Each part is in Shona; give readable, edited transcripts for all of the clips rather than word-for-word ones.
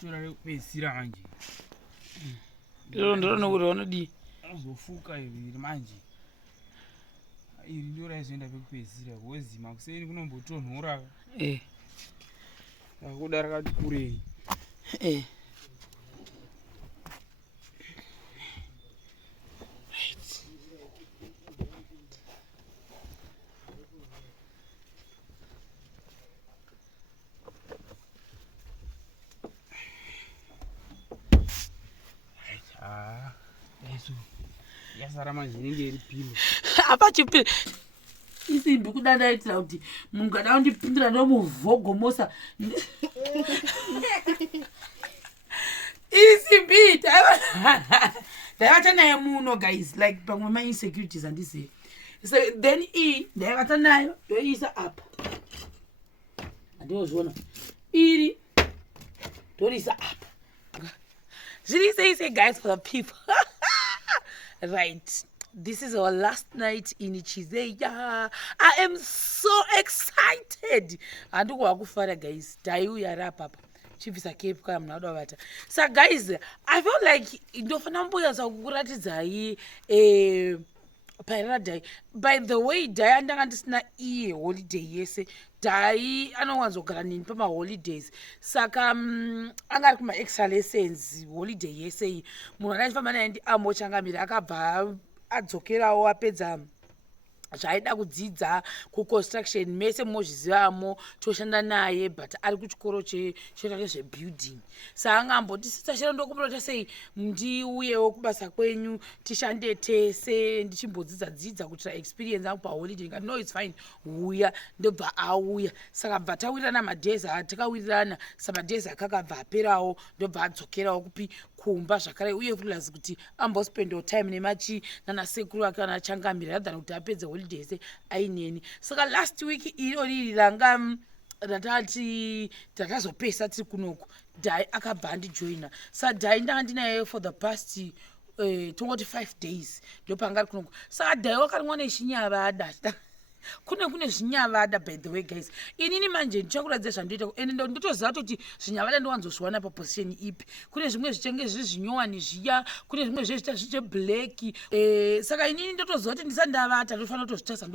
tora rekupedzisira manje. Ndiro nokuti vanodii anozofuka iri manje. Iri ndiro raizoenda pekupedzisira gozi makuseni kunombotonhora. Kuda rakati kurei. Yasara manje inenge iri pilo. Apa chipilo. Isimbi kudadaitira kuti munhu kana undipindira ndomuvhogomosa. Isimbi ndaivata naye muno guys, like pamwe ma-insecurities handizivi. So then ndaivata nayo ndoiisa apa. Handinozviona. Iri ndoriisa apa. Say guys for the people. Right. This is our last night in Chizeya. I am so excited. And wakufara guys. Daiuya rapapa. Chipisa cape kama mnado vata. So guys, I feel like ndofana mbuya za kukuratidza Paradise. By the way, Dai andanga ndisina holiday yese. Dai anowanzogara nini pama holidays. Saka angari kuma extra lessons holiday yese. Munhu anachifamba naye ndi amochangamira akabva adzokerawo apedza zvaida kudzidza kuconstruction mese mozvizivamo toshanda naye but ari kuchikoro chinoita nezvebuilding. Saka angamboti sitachero ndokumurota sei ndiuyewo kubasa kwenyu tishande tese ndichimbodzidza kuitira experience yangu paholiday. Ndikati no it's fine uya ndobva auya. Saka bva tawirirana madhezi atakawirirana samadhezi akakabva aperawo ndobva adzokerawo kupi kumba zvakare uye realize kuti ambospendawo time nemachi nanasekuru ake anachangamira rather than kuti apedze holidays aineni. Saka last week iro riri ranga ratati tatazopesa tiri kunoku Dai akabva andijoina. Saka Dai ndanga ndinaye for the past 25 days ndopanga ari kunoku. Saka Dai wakarimwa nechinyavada kune zvinyavada by the way guys. Inini manje ndichakuradza zvandoita ende ndotoziva kuti zvinyavada ndowanzozviwana paposition ipi. Kune zvimwe zvichenge zviri zvinyowani zviya, kune zvimwe zvezvita zviche black. Saka inini ndotoziva kuti ndisandavata ndofanira kutozvitasa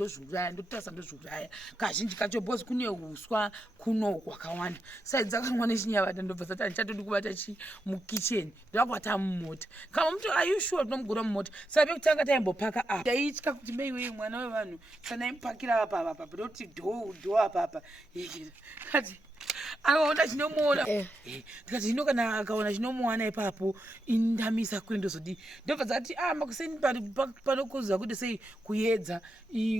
ndozviuraya kazhinji kacho bosi kune huswa kuno hwakawanda. Saka dzakamwa nechinyavada ndobva zati handichatodi kubata mukitchen ndokwata mumota. Kama muti are you sure tinomugura mumota. Saka pekutanga taimbopaka apa ndaitya kuti meiwe mwana wevanhu sanaimupakira apa ndoti dho apa kati akaona chinomuona ndikati hino kana akaona chinomuwana ipapo indamisa kuri ndozodii ndobva dzati makuseni panokuziva kuti sei kuedza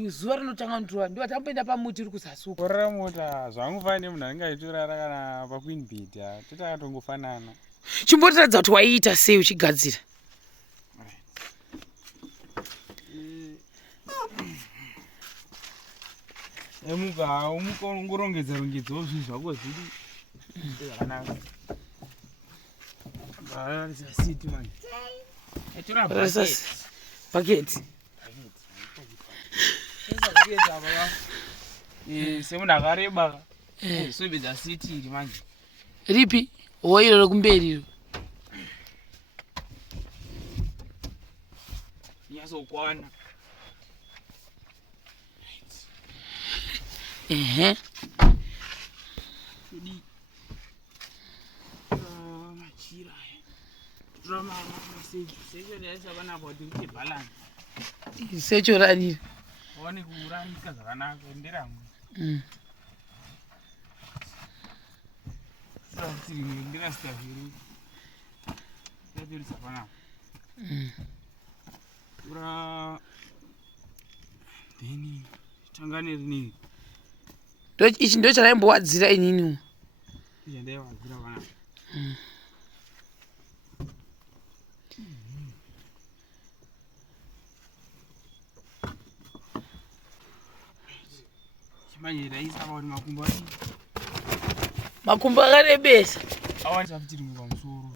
zuva rinotanga ndotora ndo atamboenda pamuti uri kuzasuka korera mota zvangufanira munhu anenge aitorara kana paqueen bed totakatongofanana. Chimbotiradza kuti waiita sei uchigadzira. Emuka ungorongedza rongedzawo zvinhu zvako zviri zvakanaka. Siti manje. Etora bucket. Semunhu akareba sombedza siti iri manje. Ripi? Iro rekumberi. Nyazokwana. Secho ranira. Waone kurarika zvakanaka nderamwe. Sati ndirasta zviri. Ndiri zvakanaka. Ura deni tangane rini. Ichi ndo charaimboadzira inini. Ichi ndaiwadzira vana. Chimanje ndaisa kuti makumbo akarebesa. Awanisa kuti rimwe pamusoro.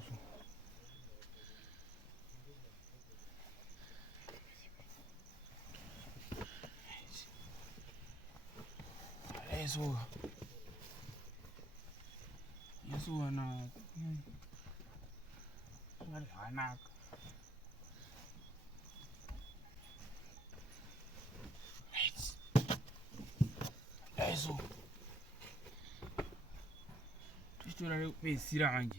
Eso. Eso na zvakanaka. Daiso tichitora rekupedzisira manje.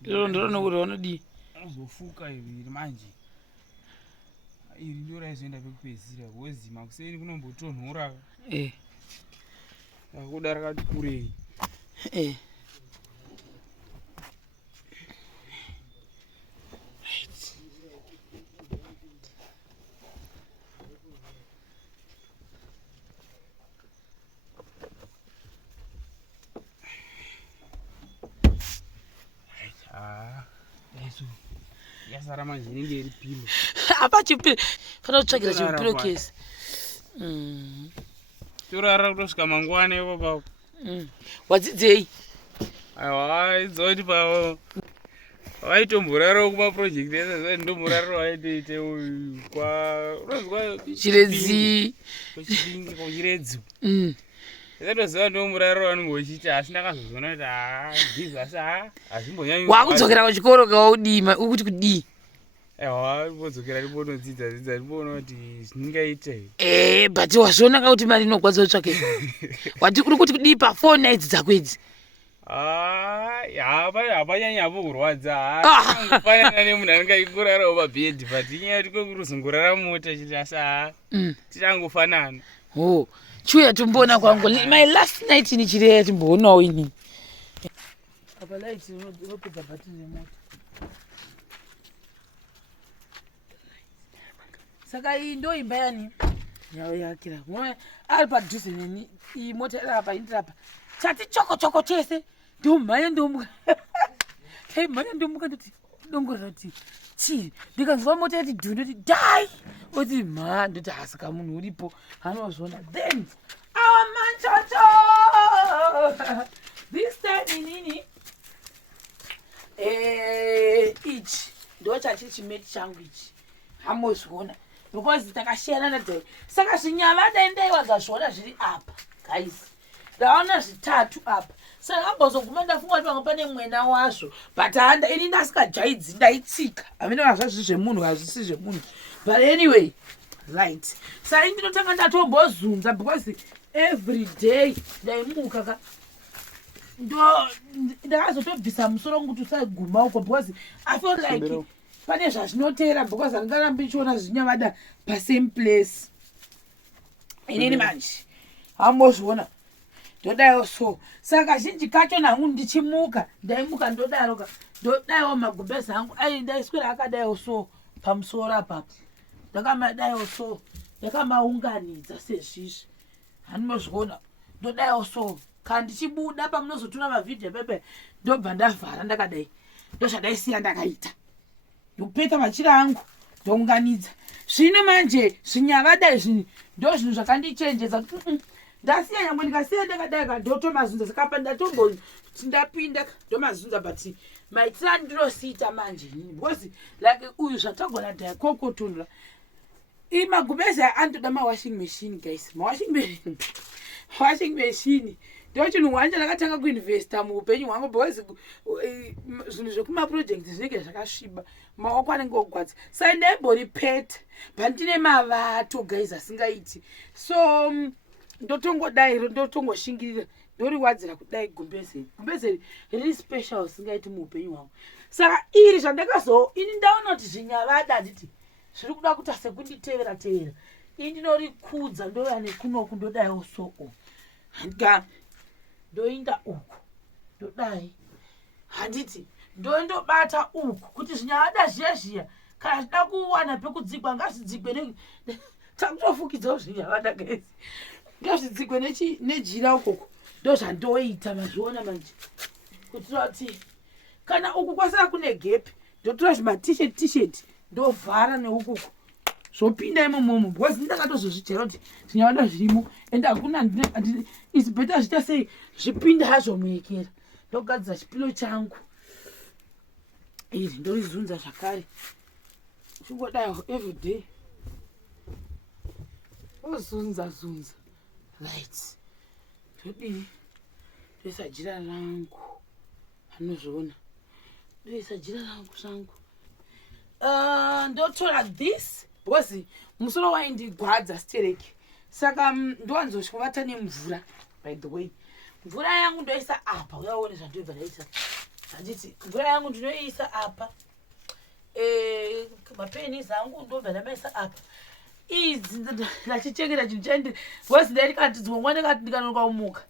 Ndiro nokuti vanodii anozofuka iri manje. Iri ndiro raizoenda pekupedzisira because makuseni kunombotonhora. Kuda rakati kurei. Daiso yasara manje inenge iri pilo. Apachipilo fanira kutsvagira chipilo kesi. Torara kutosvika mangwana ipapo. Wadzidzei? Aiwa idza kuti pavo waitomborarawo kumaprojekti ese ndomboraro waitoite uyu unonzwa Chirezi. Chiredzi. Ndatoziva ndomuraro wanenge uchiita asi ndakazozoona kuti Jesus hazvimbonyanyi. Wakudzokera kuchikoro kaudima ukuti kudii? Aiwa ribodzokera ribonodzidza riboona kuti zvingaite. But wazviona kuti mari inogwadza kutsvake. Wati uri kuti kudii pa4 nights dzako idzi? Hapanyanyi hapo kurwadza. Fanana nemunhu anenge achingorarawo pabhedhi but inyaya yekuti kwekuzongorara mota chiti asi tichangofanana. Chuya tumboona kwangu my last night ni chire timboonawo ini. Apa light inopedza bhatiri remota. Saka iyi ndo imba yani yawo yakira. Ari padhuze neni iyi mota iri apa indira apa. Chati choko chese ndomhanya ndomuka. Mhanya ndomuka ndoti dongorera kuti chii ndikanzwa mota yati dhundu kuti dai oti ndoti hasika munhu uripo anozviona then our manchocho this time inini ichi ndo chachiri chimeti changu ichi hamozviona because takashiyana nadai saka zvinyavada endaiwa zvazviona zviri apa guys ndaona zvitatu apa saka ambozoguma ndafunga kuti pamwe pane mwena wazvo but ini ndasingajaidzi ndaitsika hamina zvazvi zvemunhu hazvisi zvemunhu but anyway right saka ndinotanga ndatombozunza because every day ndaimuka ndakazotobvisa musoro kuti usaiguma uko because I feel like pane zvazvinotera because handingarambi ndichiona zvinyavada pasame place inini manje hamozviona ndodaiwo so saka kazhinji kacho nangu ndichimuka ndaimuka ndodaroka ndodaiwo magumbezi angu ndaiswera akadaiwo so pamusoro apapo ndakamadayiwo so ndakamaunganidza sezvizvi handinozviona ndodaiwo so kana ndichibuda pamunozotuna mavhidhiyo pepe ndobva ndavhara ndakadai ndozvadaisiya ndakaita ndopeta machira angu ndounganidza zvino manje zvinyavada izvi ndo zvinhu zvakandichenjeza ndasiya nyangwe ndikasiya ndakadai ndotomazunza saka ndatomboti ndapinda ndomazunza but maitira ndinosiita manje inini because like uyu zvatagona dhaya kokotonora magumbezi anotoda mawashing machine guys mawashing machine ndo chinhu wanje ndakatanga kuinvesta muupenyu hwangu because zvinhu zvekumaprojekti zvinenge zvakasviba maoko anenge ogwadza saka ndaimbori-peta but ndine mavato guys asingaiti so ndotongodairo ndotongoshingirira ndoriwadzira kudai gumbezeri riri special singaiti muupenyu hwangu saka iri ini ndaona kuti zvinyavada nditi zviri kuda kuita sekunditevera ini ndinorikudza ndoya nekunoku ndodaiwo soo handika ndoinda uku ndodai handiti ndondobata uku kuti zvinyavada zviya kana zvida kuwana pekudzigwa ngazvidzigwe takutofukidzawo zvinyavada gaisi ngazvidzigwe nejira ukoko ndozvandoita mazviona manje kutira kuti kana uku kwasara kune gepi ndotora zvimatisheti ndovhara neukoko zvopinda imomomo because ndakatozozvichera kuti zvinyavada zvirimo ende hakuna isi beta zviita sei zvipinda hazvo muekera ndogadzira chipilo changu iri ndorizunza zvakare chingodaiwo everyday ozunza right ndodii ndosajira rangu anozviona ndoisa jira rangu zvangu ndotora this because musoro waindigwadza stereki saka ndowanzosvika kuvata nemvura. By the way mvura yangu ndoisa apa uyaone zvandobva ndaita handiti mvura yangu ndinoisa apa mapeni zangu ndobva ndamaisa apa idzi ndachichengeta chinhu chaindi because ndaikati dzimwe ndikati ndikanokaumuka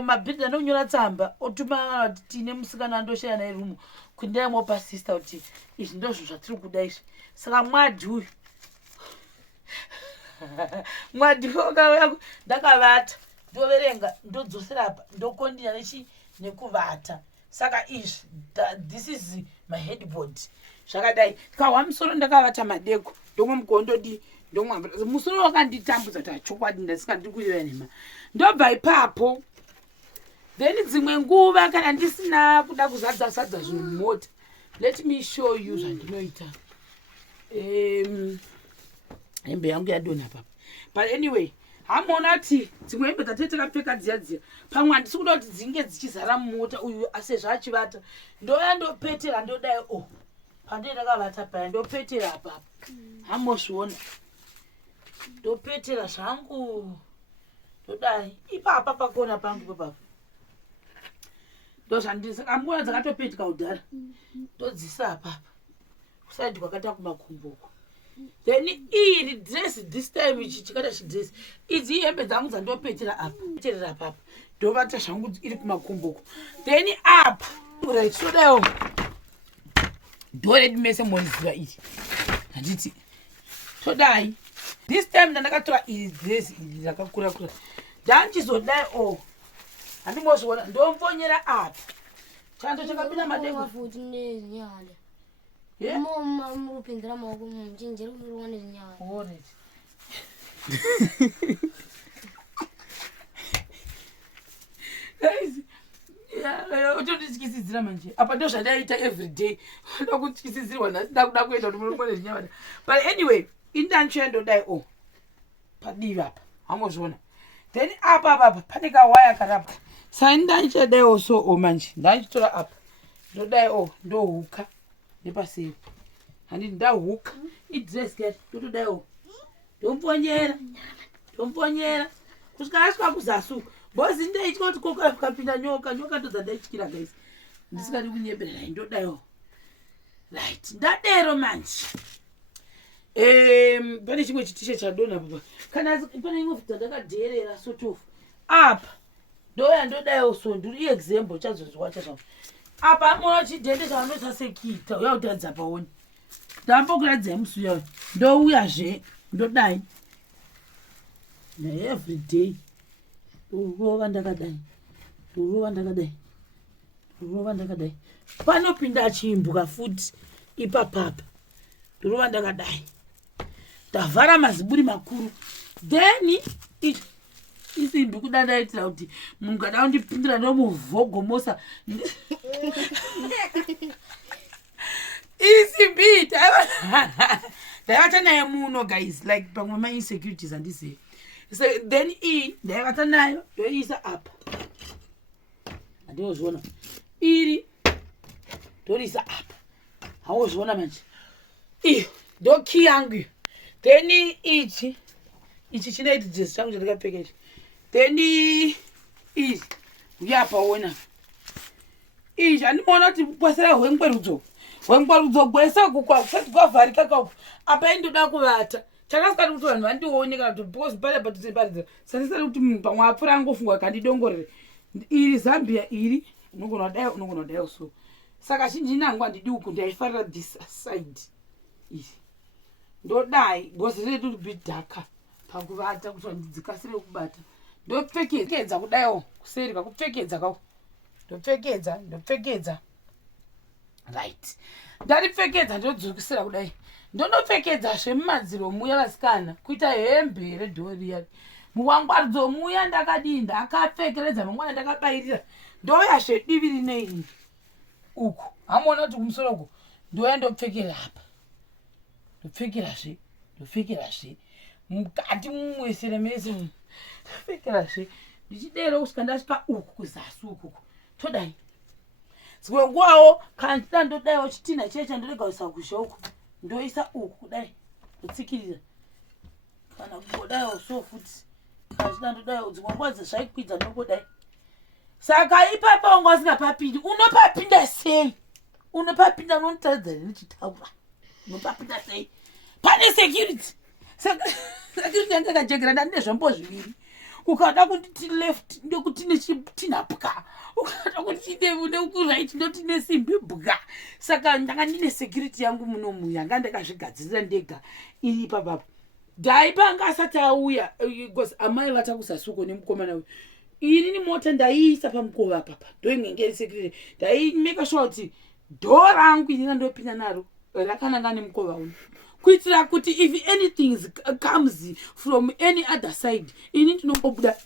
mabhidhi andonyora tsamba otuma kuti tine musikana andoshaya naye rumu kundaimopa sister kuti izvi ndozvo zvatiri kuda izvi saka mwadi uyu mwadi yangu ndakavata ndoverenga ndodzosera apa ndokondina nekuvata saka izvi this is my headboard zvakadai ndikahwa musoro ndakavata madeko ndomwe mugondodi ndomwe musoro wakanditambudza kuti achokwadi ndasingandiri kureva nema ndobva ipapo then dzimwe nguva kana ndisina kuda kuzadza zvinhu mumota let me show you zvandinoita hembe yangu yadonha papa but anyway hamuona kuti dzimwe hembe dzatete takapfeka dziya pamwe handisi kuda kuti dzinge dzichizara mumota uyu asezvo achivata ndoya ndopetera ndodai pandei ndakavata paya ndopetera apapa hamozviona ndopetera zvangu ndodai ipapa pakona pangu papapa ndozvandisakambona dzakatopetuka kudhara ndodzisa apapa kusaidi kwakaita kumakumbuko then iri dress this time ichi chikata chidress idzi ihembe dzangu dzandopetera apa peterera papa ndovata zvangu iri kumakumbuko then apa right todaiwo ndoredi mese moniziva iri handiti todai this time ndandakatora iri dress iri rakakura ndanchizodai handimozviona ndomvonyera apa chando chakapinda madengo futi nezinyala murupindira maoko muchinjeri kuruwa nezinyala utondityisidzira manje apa ndo zvandaita everyday nda kutyisidzirwa ndakuda kuenda kuti muruwa nezinyala but anyway indanchoendodai padivi apa hamozviona then apa pane kawaya karapa sai ndanchadaiwo so manje ndanchitora apa ndodai ndohuka nepaseri handiti ndahuka idress yati ndotodaiwo ndomponyera kusvika asvika kuzasuku bozi ndaitya kuti kokapinda nyoka ndodza ndaityira gaisi ndisingadi kunyeberera ndodaiwo right ndadero manje pane chimwe chitishe chadonha papa kana pane imwe dzandakadherera sotofu apa ndoya ndodaiwo so ndiri example chazozviwacha zvangu apa amona chidhende chavanota sekita uya kutadza paoni ndambokuradza musuya ndouyazve ndodai everyday urova ndakadai panopinda chimbwa futi ipapapa ndorova ndakadai ndavhara maziburi makuru then isimbi kuda ndaitira kuti munhu kada kundipindira ndomuvhogomosa isimbi ndaivata naye muno guys like pamwe mainsecurities handizivi then ndaivata nayo ndoiisa apa handinozviona iri ndoriisa apa hauzviona manje iyo ndo key yangu then ichi chinoiti jesi changu chandikapfeka ichi then iri uyapaona izvi handimoona kuti kwasira hwengwerudzo gwese kusati kwavharika kako apa indoda kuvata chakasikati kuti vanhu vandione kana kuti because pale patoseparidzira sandisati kuti munhu pamwe apfuura angofungwa kandidongorere iri zambia iri unogona kudaiwo so saka zhinji nangu handidi uku ndaifarira this side iri ndodai because rine turi bidhaka pakuvata kuti ndidzikasire kubata ndopfekedza kudaiwo kuseri kakupfekedza kako ndopfekedza right ndaripfekedza ndodzokisira kudai ndonopfekedzazve mumadziro muya vasikana kuita hembe redhori yari muwangwaridzo muya ndakadii ndakapfekeredza mangwana ndakabairira ndoyazve divi rineiri uku hamuona kuti kumusoro uku ndoya ndopfekera apa ndopfekerazve mukati mumwesere mese ndopfekerazve ndichidero kusvika ndasvika uku kuzasi ukuku todai dzimwe nguvawo kana ndida ndodaiwo chitina chiye chandiregaisa kusha uku ndoisa uku kudai kutsikirira kana kungodaiwo so futi kana ndida ndodaiwo dzimwe nguva dzezvaikwidza nongodai saka ipapa wanga usingapapindi unopapinda sei unopapinda unonitaridza nechitaura unopapinda sei pane security security yanga akajegera ndandine zvombo zviviri ukada kuti left ndokuti tinapwa ukada kuti right ndoti nesimbi bwa saka ndanga ndine security yangu munomu yanga ndakazvigadzirira ndega iri ipapapa ndaipanga asati auya because amai vatakusasuko nemukomana uyu inini mota ndaiisa pamukova papa ndoingengeri security ndaimeka sure kuti dhoo rangu inina ndopinda naro rakananga nemukova uno kuitira kuti if anything comes from any other side ini ndinongobuda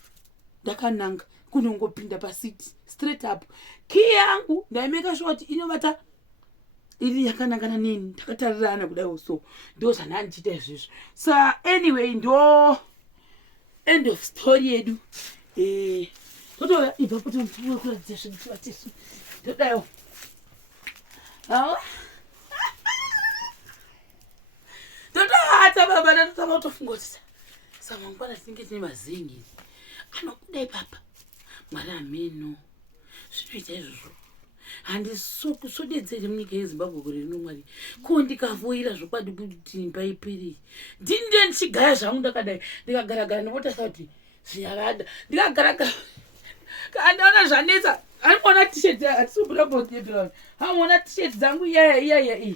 ndakananga kunongopinda pasiti straight up key yangu ndaimeka sure kuti inovata iri yakanangana neni ndakatarirana kudai so ndo zvanandichita izvizvo so anyway ndo end of story yedu totoya ipapo tokuratidza zvinhu todaiwo totoata baba ndatotama kutofungotisa samangwana tinenge tine mazingi anokudai papa mwari ameno zvinoita izvozvo handisodedzere munyika yezimbabwe kuri rino mwari ko ndikavoira zvokwadi kuti mbaipiri ndinde ndichigaya zvangu ndakadai ndikagaragara ndinotasa kuti zviyakada ndikagaragara kandaona zvanetsa anoona t-shirt atisubuda bodebra haona t-shirt dzangu iya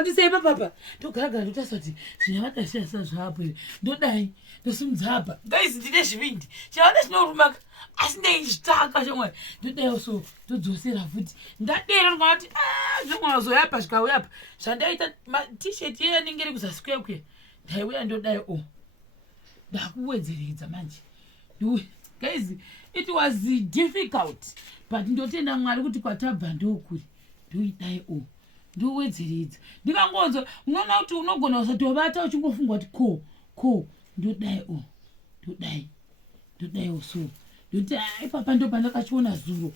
ndiseipa papa ndogaragara ndotasa kuti zvinyavada zviyasa zvapo iri ndodai ndosimudzapa guys ndine zvivindi chavana zvinorumaka asi ndeichitaka chomwari ndodaiwo so ndodzosera futi ndadera ndikona kuti zvomwana zoyapa zvikauya zvandaita t-shirt iye yanenge iri kuzasi kuya ndaiuya ndodai ndakuwedzeredza manje guys it was difficult but ndotenda mwari kuti kwatabva ndokuri ndoidai ndowedzeredza ndikangonzo unoona kuti unogona kusatovata uchingofunga kuti ko ndodaiwo so ndoti ipapa ndopandakachiona zuro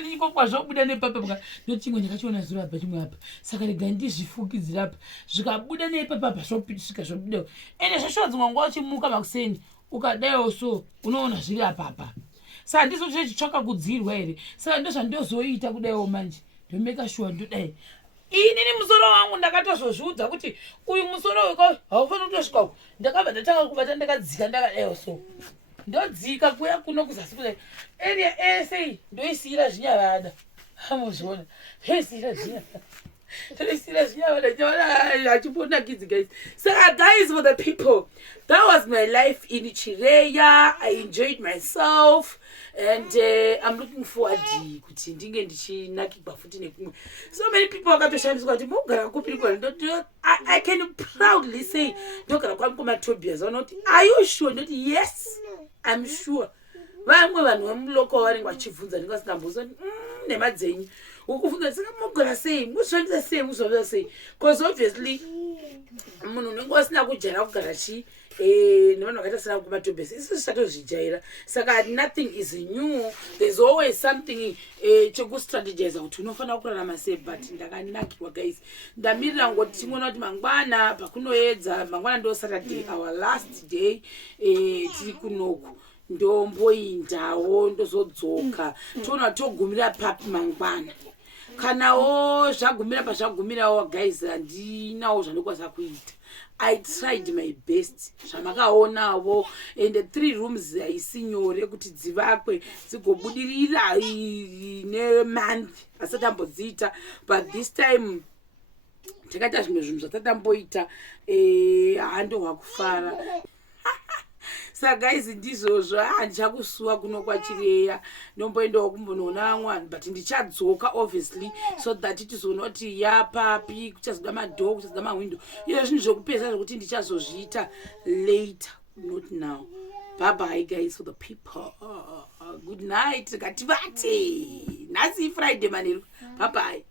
ndiko kwazvobuda nepapa ndochimwe ndakachiona zuro apa chimwe apa saka regai ndizvifukidzira apa zvikabuda neipapa apa zvosvika zvobuda ende zvashuwa dzimwe nguva uchimuka makuseni ukadaiwo so unoona zviri apapa saka ndizo chitsvaka kudzirwa here saka ndozvandozoita kudaiwo manje ndomeka shuwa ndodai inini musoro wangu ndakatozozviudza kuti uyu musoro weko haufaniri kutosvika uku ndakabva ndatanga kubata ndakadzika ndakadaiwo so ndodzika kuya kuno kuzasi kudai area ese ndoisiyira zvinyavada amuzviona ndoisiyira zvinyavada hachimbonakizi guys saka guys for the people that was my life in Chireya. I enjoyed myself and I'm looking forward kuti ndinge ndichinakirwa futi nekumwe so many people vakatoshandiswa kuti mogara kupiri kwa I can proudly say ndogara kwamukoma Tobias vanoti are you sure ndoti yes I'm sure vamwe vanhu vemuloko vanenge vachibvunza ndingasingambosa nemadzenyu ukufunda saka mogara sei muzvishandisa sei muzvavisa sei because obviously munhu unenge wasina kujara kugara nevanhu vakaita sena kumatobhesi isi zvisatozvijaira saka nothing is new, there's always something chekustrategize kuti unofanira kurarama sei but ndakanakirwa guys ndamirira ngoti tingoona kuti mangwana pakunoedza mangwana ndo Saturday our last day tiri kunoku ndomboindawo ndozodzoka toona togumira papi mangwana kanawo zvagumira pazvagumirawo guys handinawo zvandokwanisa kuita I tried my best zvamakaonawo and the 3 rooms haisi nyore kuti dzivakwe dzigobudirira nemonth asati ambodziita but this time takaita zvimwe zvinhu zvatatamboita hando hwakufara saka guys ndizvozvo handichakusuwa kuno kwaChireya ndomboendawo kumbonoona mwani but ndichadzoka obviously so that tizoona kuti yapapi kuchazoda madhoo kuchazoda mahwindo izvo zvinhu zvokupesa zvokuti ndichazozviita later not now. Bye bye guys for the people. Good night. Kativate. Nasi Friday manero. Bye bye.